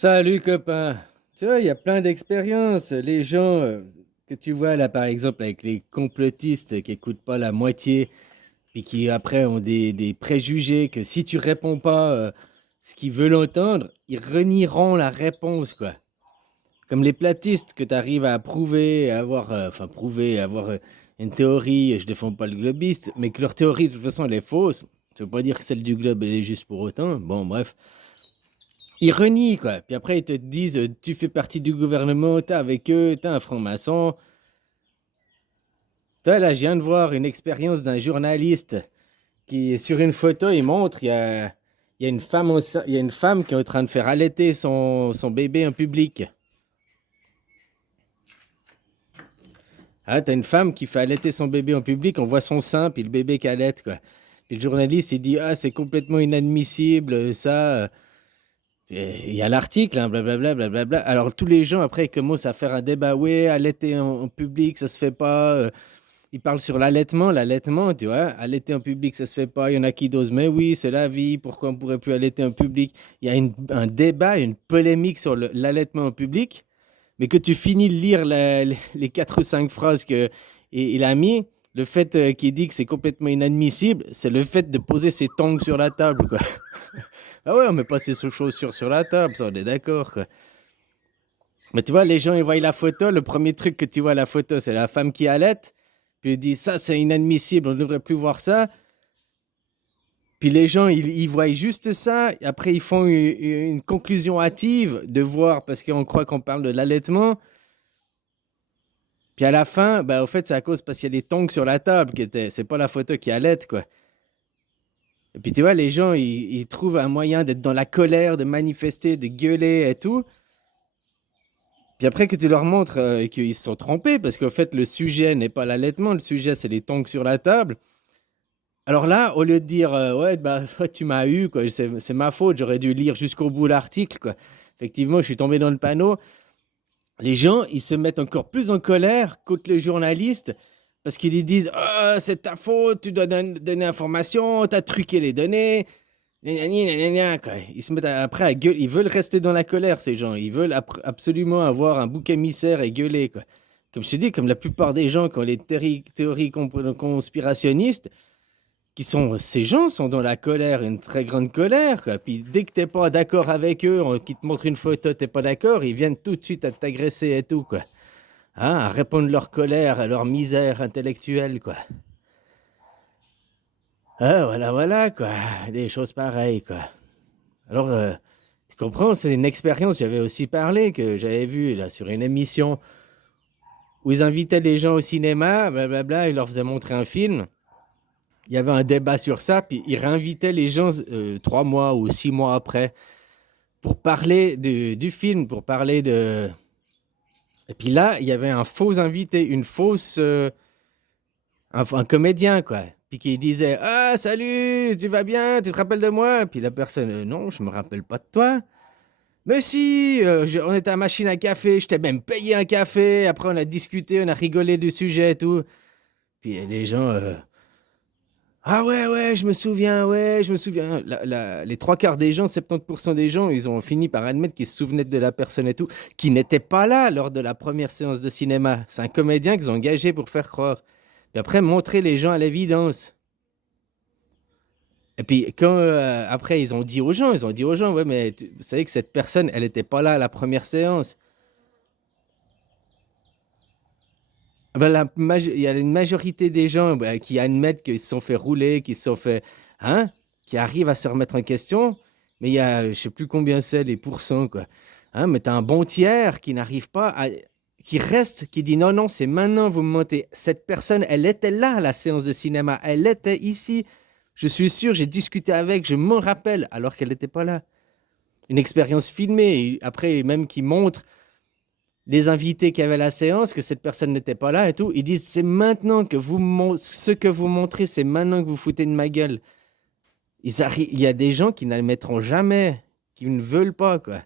Salut copain. Tu vois, il y a plein d'expériences. Les gens que tu vois là, par exemple, avec les complotistes qui écoutent pas la moitié, puis qui après ont des préjugés que si tu réponds pas ce qu'ils veulent entendre, ils renieront la réponse, quoi. Comme les platistes que tu arrives à prouver, à avoir, prouver, à avoir une théorie, je défends pas le globiste, mais que leur théorie de toute façon elle est fausse. Ça veut pas dire que celle du globe elle est juste pour autant. Bon, bref. Ils renient, quoi. Puis après, ils te disent, tu fais partie du gouvernement, t'es avec eux, t'es un franc-maçon. Toi, là, je viens de voir une expérience d'un journaliste qui, sur une photo, il montre, il y a une femme, il y a une femme qui est en train de faire allaiter son bébé en public. Ah, t'as une femme qui fait allaiter son bébé en public, on voit son sein, puis le bébé qui allaite, quoi. Puis le journaliste, il dit, ah, c'est complètement inadmissible, ça. Il y a l'article, hein, blablabla, blablabla. Alors, tous les gens, après, ils commencent à faire un débat. Oui, allaiter en public, ça se fait pas. Ils parlent sur l'allaitement, tu vois. Allaiter en public, ça se fait pas. Il y en a qui dosent, mais oui, c'est la vie. Pourquoi on pourrait plus allaiter en public? Il y a un débat, une polémique sur l'allaitement en public. Mais que tu finis de lire les quatre ou cinq phrases que il a mis, le fait qu'il dit que c'est complètement inadmissible, c'est le fait de poser ses tongs sur la table, quoi. Ah ouais, on met pas ses chaussures sur la table, ça, on est d'accord, quoi. Mais tu vois, les gens, ils voient la photo, le premier truc que tu vois à la photo, c'est la femme qui allait, puis ils disent, ça, c'est inadmissible, on ne devrait plus voir ça. Puis les gens, ils voient juste ça, et après, ils font une conclusion hâtive de voir, parce qu'on croit qu'on parle de l'allaitement. Puis à la fin, bah, au fait, c'est à cause parce qu'il y a des tongs sur la table, c'est pas la photo qui allait, quoi. Et puis tu vois, les gens, ils trouvent un moyen d'être dans la colère, de manifester, de gueuler et tout. Puis après que tu leur montres qu'ils se sont trompés, parce qu'au fait, le sujet n'est pas l'allaitement, le sujet, c'est les tongs sur la table. Alors là, au lieu de dire, ouais, bah, ouais, tu m'as eu, quoi, c'est ma faute, j'aurais dû lire jusqu'au bout l'article, quoi. Effectivement, je suis tombé dans le panneau. Les gens, ils se mettent encore plus en colère contre les journalistes parce qu'ils disent, ah, c'est ta faute, tu dois donner information, t'as truqué les données. Gna, gna, gna, gna, gna, quoi. Ils se mettent après à gueuler. Ils veulent rester dans la colère, ces gens. Ils veulent absolument avoir un bouc émissaire et gueuler, quoi. Comme je te dis, comme la plupart des gens qui ont les théories conspirationnistes, ces gens sont dans la colère, une très grande colère, quoi. Puis dès que t'es pas d'accord avec eux, qu'ils te montrent une photo, t'es pas d'accord, ils viennent tout de suite à t'agresser et tout, quoi. Hein, à répondre leur colère, à leur misère intellectuelle, quoi. Ah, voilà, voilà, quoi. Des choses pareilles, quoi. Alors, tu comprends, c'est une expérience, j'avais aussi parlé, que j'avais vue là, sur une émission où ils invitaient les gens au cinéma, blablabla, ils leur faisaient montrer un film. Il y avait un débat sur ça, puis ils réinvitaient les gens 3 mois ou 6 mois après pour parler du film, pour parler de... Et puis là, il y avait un faux invité, une fausse... un comédien, quoi. Puis qui disait, ah, salut, tu vas bien, tu te rappelles de moi? Puis la personne, non, je me rappelle pas de toi. Mais si, on était à la machine à café, je t'ai même payé un café. Après, on a discuté, on a rigolé du sujet et tout. Puis les gens, ah ouais, ouais, je me souviens, ouais, je me souviens. Les trois quarts des gens, 70% des gens, ils ont fini par admettre qu'ils se souvenaient de la personne et tout, qui n'était pas là lors de la première séance de cinéma. C'est un comédien qu'ils ont engagé pour faire croire. Puis après, montrer les gens à l'évidence. Et puis quand après, ils ont dit aux gens, ouais, mais vous savez que cette personne, elle n'était pas là à la première séance. Ah ben, il y a une majorité des gens qui admettent qu'ils se sont fait rouler, qui se sont fait, hein, qui arrivent à se remettre en question, mais il y a, je sais plus combien c'est les pourcents, quoi. Hein, mais t'as un bon tiers qui n'arrive pas à, qui reste, qui dit non, non, c'est maintenant, vous me mentez. Cette personne, elle était là à la séance de cinéma, elle était ici. Je suis sûr, j'ai discuté avec, je m'en rappelle, alors qu'elle n'était pas là. Une expérience filmée, et après, même qui montre les invités qui avaient la séance, que cette personne n'était pas là et tout, ils disent c'est maintenant que ce que vous montrez, c'est maintenant que vous foutez de ma gueule. Il y a des gens qui n'admettront jamais, qui ne veulent pas, quoi.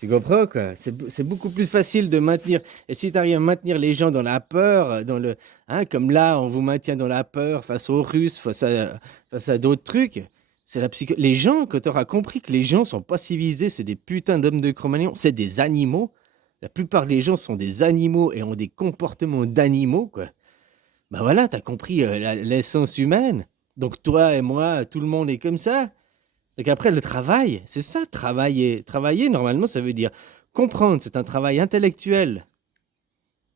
Tu comprends, quoi? C'est beaucoup plus facile de maintenir. Et si tu arrives à maintenir les gens dans la peur, hein, comme là, on vous maintient dans la peur face aux Russes, face à d'autres trucs, C'est la psycho les gens, quand tu auras compris que les gens sont pas civilisés, c'est des putains d'hommes de Cro-Magnon, c'est des animaux. La plupart des gens sont des animaux et ont des comportements d'animaux, quoi. Bah, voilà, tu as compris, la l'essence humaine. Donc toi et moi, tout le monde est comme ça. Donc après le travail, c'est ça travailler. Travailler normalement ça veut dire comprendre, c'est un travail intellectuel.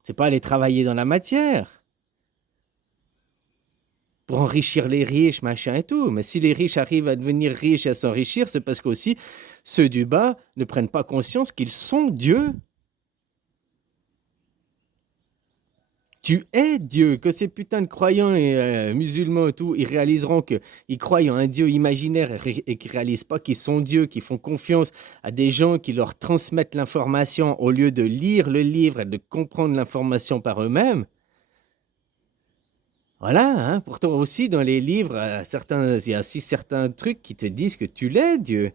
C'est pas aller travailler dans la matière pour enrichir les riches, machin et tout. Mais si les riches arrivent à devenir riches et à s'enrichir, c'est parce qu'aussi ceux du bas ne prennent pas conscience qu'ils sont Dieu. Tu es Dieu. Que ces putains de croyants et musulmans et tout, ils réaliseront qu'ils croient en un Dieu imaginaire et qu'ils réalisent pas qu'ils sont Dieu, qu'ils font confiance à des gens qui leur transmettent l'information au lieu de lire le livre et de comprendre l'information par eux-mêmes. Voilà, hein. Pourtant aussi dans les livres, il y a aussi certains trucs qui te disent que tu l'es, Dieu.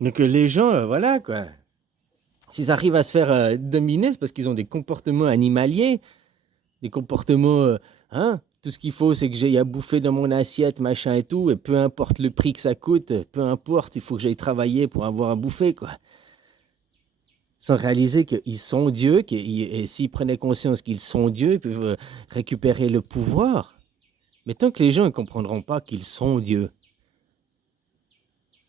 Donc les gens, voilà quoi. S'ils arrivent à se faire dominer, c'est parce qu'ils ont des comportements animaliers, des comportements, hein. Tout ce qu'il faut, c'est que j'aille à bouffer dans mon assiette, machin et tout, et peu importe le prix que ça coûte, peu importe, il faut que j'aille travailler pour avoir à bouffer, quoi. Sans réaliser qu'ils sont Dieu, et s'ils prenaient conscience qu'ils sont Dieu, ils peuvent récupérer le pouvoir. Mais tant que les gens ne comprendront pas qu'ils sont Dieu,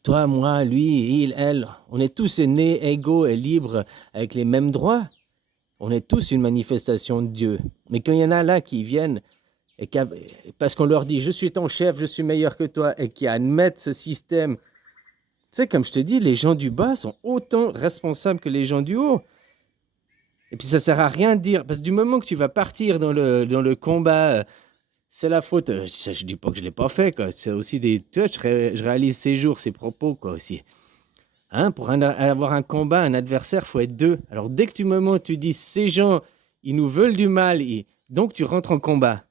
toi, moi, lui, il, elle, on est tous nés égaux et libres avec les mêmes droits. On est tous une manifestation de Dieu. Mais quand il y en a là qui viennent, parce qu'on leur dit « je suis ton chef, je suis meilleur que toi », et qui admettent ce système, tu sais, comme je te dis, les gens du bas sont autant responsables que les gens du haut. Et puis ça sert à rien de dire, parce que du moment que tu vas partir dans le combat, c'est la faute, je dis pas que je l'ai pas fait, quoi. C'est aussi des, tu vois, je réalise ces jours, ces propos, quoi, aussi. Hein, pour avoir un combat, un adversaire, faut être deux. Alors dès que tu moment où tu dis ces gens, ils nous veulent du mal, donc tu rentres en combat.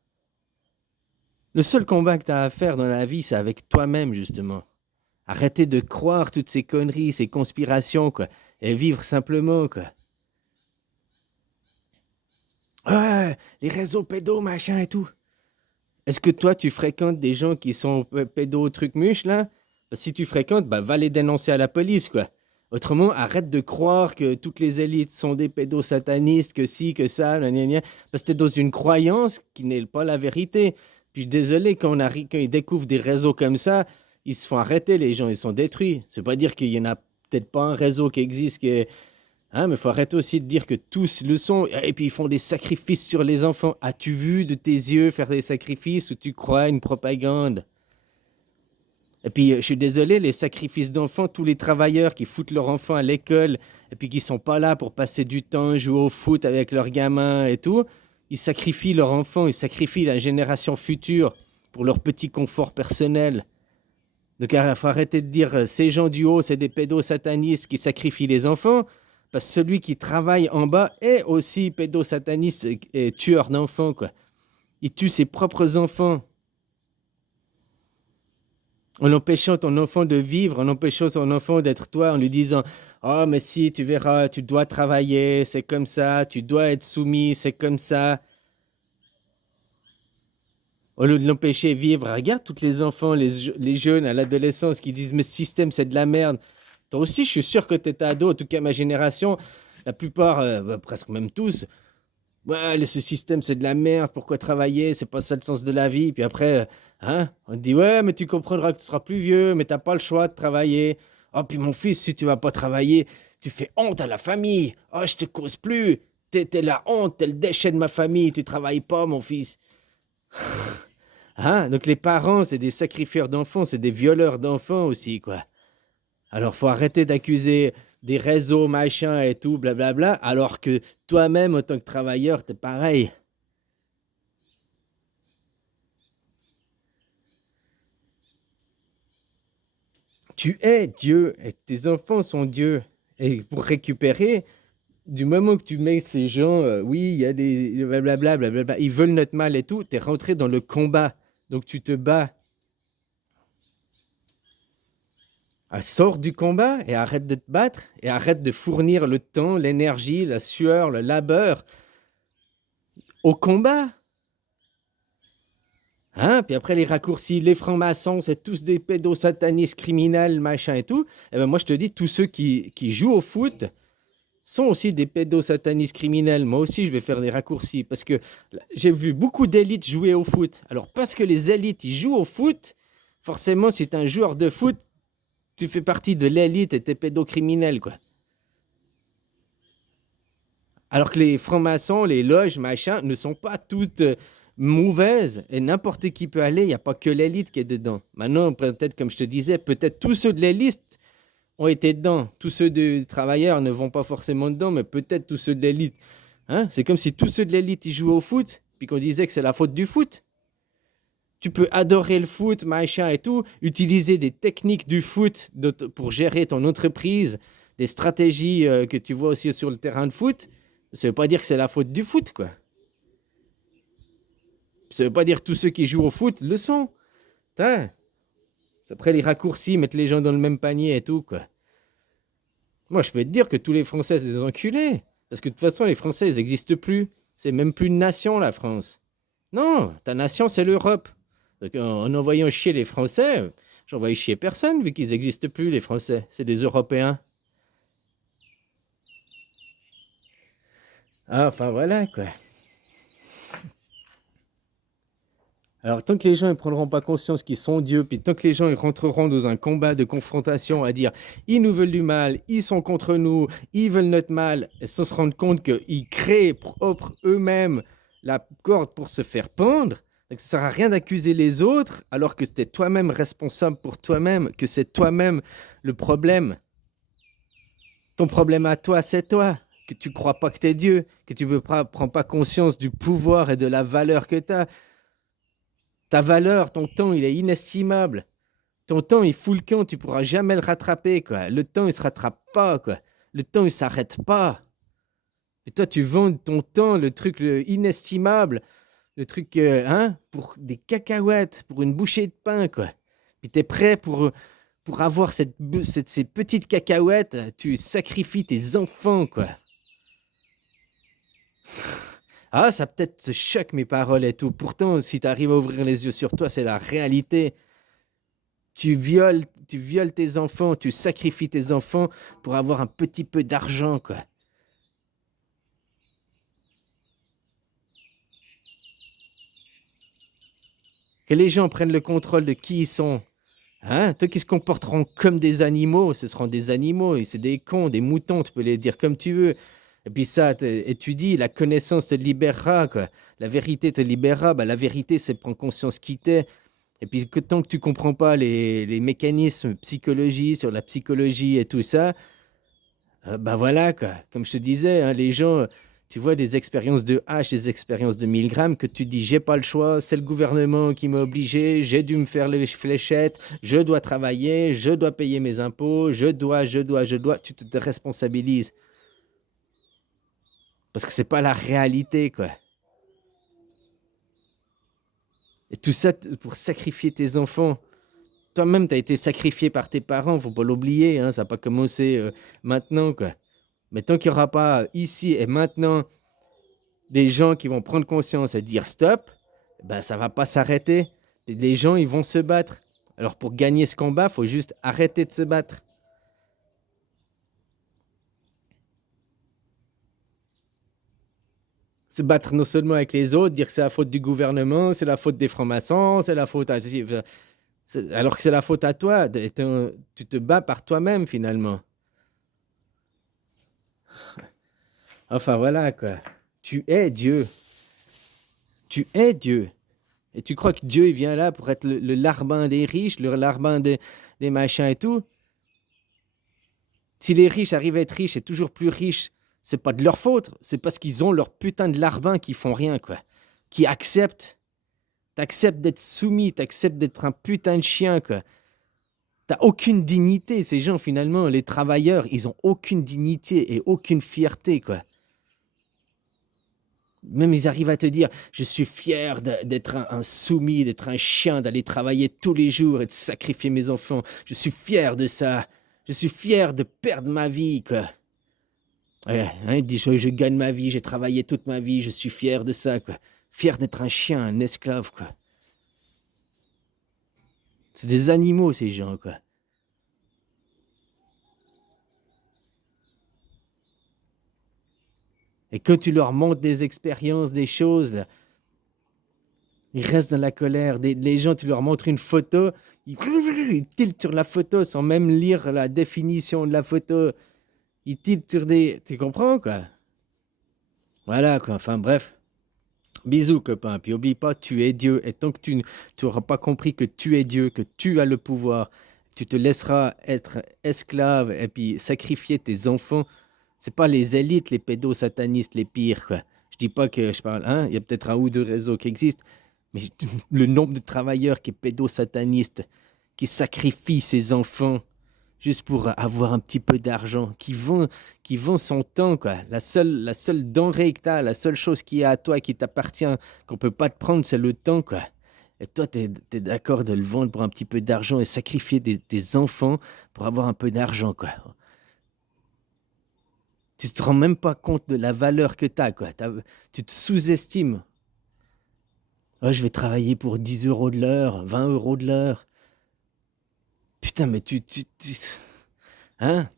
Le seul combat que tu as à faire dans la vie, c'est avec toi-même, justement. Arrêter de croire toutes ces conneries, ces conspirations, quoi. Et vivre simplement, quoi. Ouais, les réseaux pédos, machin et tout. Est-ce que toi, tu fréquentes des gens qui sont pédos, trucs muches, là? Parce que si tu fréquentes, bah, va les dénoncer à la police, quoi. Autrement, arrête de croire que toutes les élites sont des pédos satanistes, que si, que ça, gna, gna, gna, parce que t'es dans une croyance qui n'est pas la vérité. Puis désolé, quand ils découvrent des réseaux comme ça, ils se font arrêter, les gens, ils sont détruits. C'est pas dire qu'il y en a peut-être pas un réseau qui existe, hein, mais il faut arrêter aussi de dire que tous le sont. Et puis ils font des sacrifices sur les enfants. As-tu vu de tes yeux faire des sacrifices ou tu crois à une propagande? Et puis je suis désolé, les sacrifices d'enfants, tous les travailleurs qui foutent leurs enfants à l'école et puis qui sont pas là pour passer du temps, jouer au foot avec leurs gamins et tout, ils sacrifient leurs enfants, ils sacrifient la génération future pour leur petit confort personnel. Donc il faut arrêter de dire ces gens du haut, c'est des pédos satanistes qui sacrifient les enfants. Parce que celui qui travaille en bas est aussi pédosataniste et tueur d'enfants, quoi. Il tue ses propres enfants. En empêchant ton enfant de vivre, en empêchant son enfant d'être toi, en lui disant « Oh, mais si, tu verras, tu dois travailler, c'est comme ça, tu dois être soumis, c'est comme ça. » Au lieu de l'empêcher de vivre, regarde tous les enfants, les jeunes à l'adolescence qui disent « Mais ce système, c'est de la merde. » Toi aussi, je suis sûr que tu étais ado, en tout cas ma génération, la plupart, presque même tous, ouais, ce système c'est de la merde, pourquoi travailler, c'est pas ça le sens de la vie. Puis après, hein, on te dit ouais, mais tu comprendras que tu seras plus vieux, mais t'as pas le choix de travailler. Oh, puis mon fils, si tu vas pas travailler, tu fais honte à la famille. Oh, je te cause plus. T'es la honte, t'es le déchet de ma famille, tu travailles pas, mon fils. Hein? Donc les parents, c'est des sacrifieurs d'enfants, c'est des violeurs d'enfants aussi, quoi. Alors, faut arrêter d'accuser des réseaux, machin et tout, blablabla, alors que toi-même, en tant que travailleur, t'es pareil. Tu es Dieu et tes enfants sont Dieu. Et pour récupérer, du moment que tu mets ces gens, oui, il y a des blablabla, blablabla, ils veulent notre mal et tout, t'es rentré dans le combat. Donc tu te bats. Ah, sors du combat et arrête de te battre et arrête de fournir le temps, l'énergie, la sueur, le labeur au combat. Hein? Puis après, les raccourcis, les francs-maçons, c'est tous des pédosatanistes criminels, machin et tout. Eh ben moi, je te dis, tous ceux qui jouent au foot sont aussi des pédosatanistes criminels. Moi aussi, je vais faire des raccourcis parce que j'ai vu beaucoup d'élites jouer au foot. Alors, parce que les élites, ils jouent au foot, forcément, si tu es un joueur de foot, tu fais partie de l'élite et tu es pédocriminel, quoi. Alors que les francs-maçons, les loges, machin, ne sont pas toutes mauvaises et n'importe qui peut aller. Il n'y a pas que l'élite qui est dedans. Maintenant, peut-être, comme je te disais, peut-être tous ceux de l'élite ont été dedans. Tous ceux des travailleurs ne vont pas forcément dedans, mais peut-être tous ceux de l'élite. Hein? C'est comme si tous ceux de l'élite ils jouaient au foot, puis qu'on disait que c'est la faute du foot. Tu peux adorer le foot, machin et tout, utiliser des techniques du foot pour gérer ton entreprise, des stratégies que tu vois aussi sur le terrain de foot. Ça veut pas dire que c'est la faute du foot, quoi. Ça veut pas dire que tous ceux qui jouent au foot le sont. Putain. Après les raccourcis, mettre les gens dans le même panier et tout, quoi. Moi, je peux te dire que tous les Français, c'est des enculés. Parce que de toute façon, les Français, ils n'existent plus. C'est même plus une nation, la France. Non, ta nation, c'est l'Europe. Donc, en envoyant chier les Français, j'envoie chier personne, vu qu'ils n'existent plus, les Français. C'est des Européens. Ah, enfin, voilà, quoi. Alors, tant que les gens ne prendront pas conscience qu'ils sont Dieu, puis tant que les gens ils rentreront dans un combat de confrontation à dire ils nous veulent du mal, ils sont contre nous, ils veulent notre mal, et sans se rendre compte qu'ils créent propre eux-mêmes la corde pour se faire pendre, donc ça ne sert à rien d'accuser les autres alors que c'est toi-même responsable pour toi-même, que c'est toi-même le problème. Ton problème à toi, c'est toi. Que tu crois pas que tu es Dieu, que tu ne prends pas conscience du pouvoir et de la valeur que tu as. Ta valeur, ton temps, il est inestimable. Ton temps, il fout le camp, tu pourras jamais le rattraper, quoi. Le temps, il se rattrape pas, quoi. Le temps, il s'arrête pas. Et toi, tu vends ton temps, le truc inestimable, le truc, pour des cacahuètes, pour une bouchée de pain, quoi. Puis tu es prêt pour avoir ces petites cacahuètes, tu sacrifies tes enfants, quoi. Ah, ça peut-être te choque mes paroles et tout. Pourtant, si tu arrives à ouvrir les yeux sur toi, c'est la réalité. Tu violes tes enfants, tu sacrifies tes enfants pour avoir un petit peu d'argent, quoi. Que les gens prennent le contrôle de qui ils sont. Hein? Ceux qui se comporteront comme des animaux, ce seront des animaux, et c'est des cons, des moutons, tu peux les dire comme tu veux. Et puis ça, étudie, la connaissance te libérera, quoi. La vérité te libérera. Bah, la vérité, c'est prendre conscience qui t'es. Et puis tant que tu comprends pas les mécanismes psychologie, sur la psychologie et tout ça, ben voilà, quoi. Comme je te disais, hein, les gens, tu vois des expériences de H, des expériences de 1000 grammes, que tu dis, j'ai pas le choix, c'est le gouvernement qui m'a obligé, j'ai dû me faire les fléchettes, je dois travailler, je dois payer mes impôts, je dois, tu te responsabilises. Parce que c'est pas la réalité, quoi. Et tout ça pour sacrifier tes enfants. Toi-même, tu as été sacrifié par tes parents, faut pas l'oublier, hein, ça n'a pas commencé maintenant, quoi. Mais tant qu'il n'y aura pas ici et maintenant des gens qui vont prendre conscience et dire stop, ben ça va pas s'arrêter. Et les gens, ils vont se battre. Alors pour gagner ce combat, il faut juste arrêter de se battre. Se battre non seulement avec les autres, dire que c'est la faute du gouvernement, c'est la faute des francs-maçons, c'est la faute à... Alors que c'est la faute à toi. Tu te bats par toi-même finalement. Enfin voilà, quoi. Tu es Dieu. Tu es Dieu. Et tu crois que Dieu il vient là pour être le larbin des riches, le larbin des machins et tout. Si les riches arrivent à être riches et toujours plus riches, c'est pas de leur faute. C'est parce qu'ils ont leur putain de larbin qui font rien, quoi. Qui acceptent. T'acceptes d'être soumis, t'acceptes d'être un putain de chien, quoi. T'as aucune dignité, ces gens, finalement. Les travailleurs, ils ont aucune dignité et aucune fierté, quoi. Même ils arrivent à te dire, je suis fier d'être un soumis, d'être un chien, d'aller travailler tous les jours et de sacrifier mes enfants. Je suis fier de ça. Je suis fier de perdre ma vie, quoi. Ouais, hein, il dit, je gagne ma vie, j'ai travaillé toute ma vie, je suis fier de ça, quoi. Fier d'être un chien, un esclave, quoi. C'est des animaux, ces gens, quoi. Et quand tu leur montres des expériences, des choses, là, ils restent dans la colère. Les gens, tu leur montres une photo, ils tiltent sur la photo sans même lire la définition de la photo. Ils tiltent sur des... Tu comprends, quoi? Voilà, quoi. Enfin, bref. Bisous, copain. Puis oublie pas, tu es Dieu. Et tant que tu n'auras pas compris que tu es Dieu, que tu as le pouvoir, tu te laisseras être esclave et puis sacrifier tes enfants. C'est pas les élites, les pédosatanistes, les pires, quoi. Je dis pas que je parle, hein, il y a peut-être un ou deux réseaux qui existent, mais le nombre de travailleurs qui est pédosataniste, qui sacrifient ses enfants juste pour avoir un petit peu d'argent, qui vend son temps, quoi. La seule denrée que tu as, la seule chose qui est à toi, qui t'appartient, qu'on peut pas te prendre, c'est le temps, quoi. Et toi, tu es d'accord de le vendre pour un petit peu d'argent et sacrifier des enfants pour avoir un peu d'argent, quoi. Tu te rends même pas compte de la valeur que tu as, quoi. Tu te sous-estimes. Oh, je vais travailler pour 10 euros de l'heure, 20 euros de l'heure. Putain, mais hein?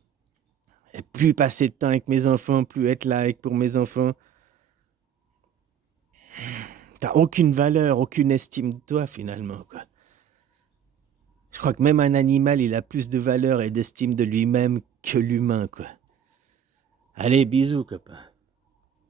Et plus passer de temps avec mes enfants, plus être là pour mes enfants. T'as aucune valeur, aucune estime de toi, finalement, quoi. Je crois que même un animal, il a plus de valeur et d'estime de lui-même que l'humain, quoi. Allez, bisous, copain.